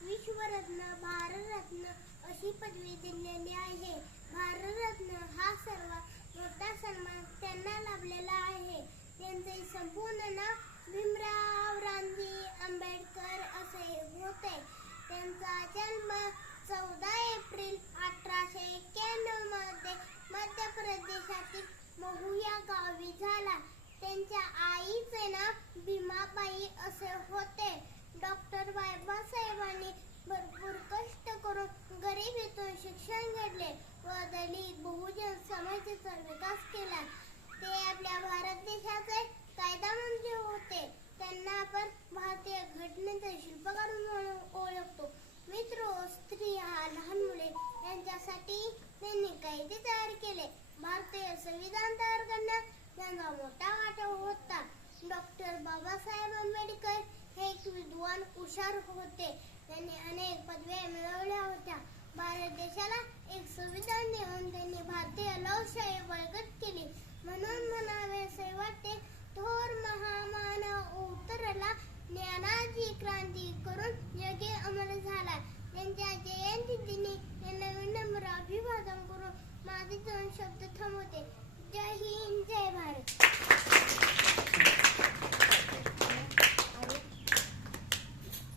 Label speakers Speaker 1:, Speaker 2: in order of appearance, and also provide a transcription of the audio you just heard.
Speaker 1: विश्वरत्न भारतरत्न अशी पदवी दिलेली आहे. भारतरत्न हा सर्वात मोठा सन्मान त्यांना लाभलेला आहे. त्यांचे संपूर्ण नाव भीमराव रामजी आंबेडकर असे होते. त्यांचा जन्म चौदा एप्रिल अठराशे एक्क्याण्णवमध्ये मध्य प्रदेशातील महू या गावी झाला. त्यांच्या आईचे नाव भीमाबाई असे होते डॉक्टर बाबासाहेबांनी भरपूर कष्ट करून गरिबीतून शिक्षण घडले व दलित बहुजन समाजाचा विकास केला. ते आपल्या भारत देशाचे कायदा मंत्री होते. त्यांना आपण भारतीय घटनेचे शिल्पकार म्हणून ओळखतो. मित्र स्त्रिया लहान मुले यांच्यासाठी त्यांनी कायदे तयार केले. भारतीय संविधान तयार करण्यात त्यांचा मोठा वाटा होता. डॉक्टर बाबासाहेब आंबेडकर हे एक विद्वान हुशार होते. त्यांनी अनेक पदव्या मिळवल्या होत्या. भारत देशाला एक संविधान देऊन त्यांनी भारतीय लोकशाही बळकट केली. म्हणून म्हणावे असे वाटते थोर महामानव उतरला ज्ञानाची क्रांती करून जगे अमर झाला. त्यांच्या जयंती दिनी त्यांना विनम्र अभिवादन करून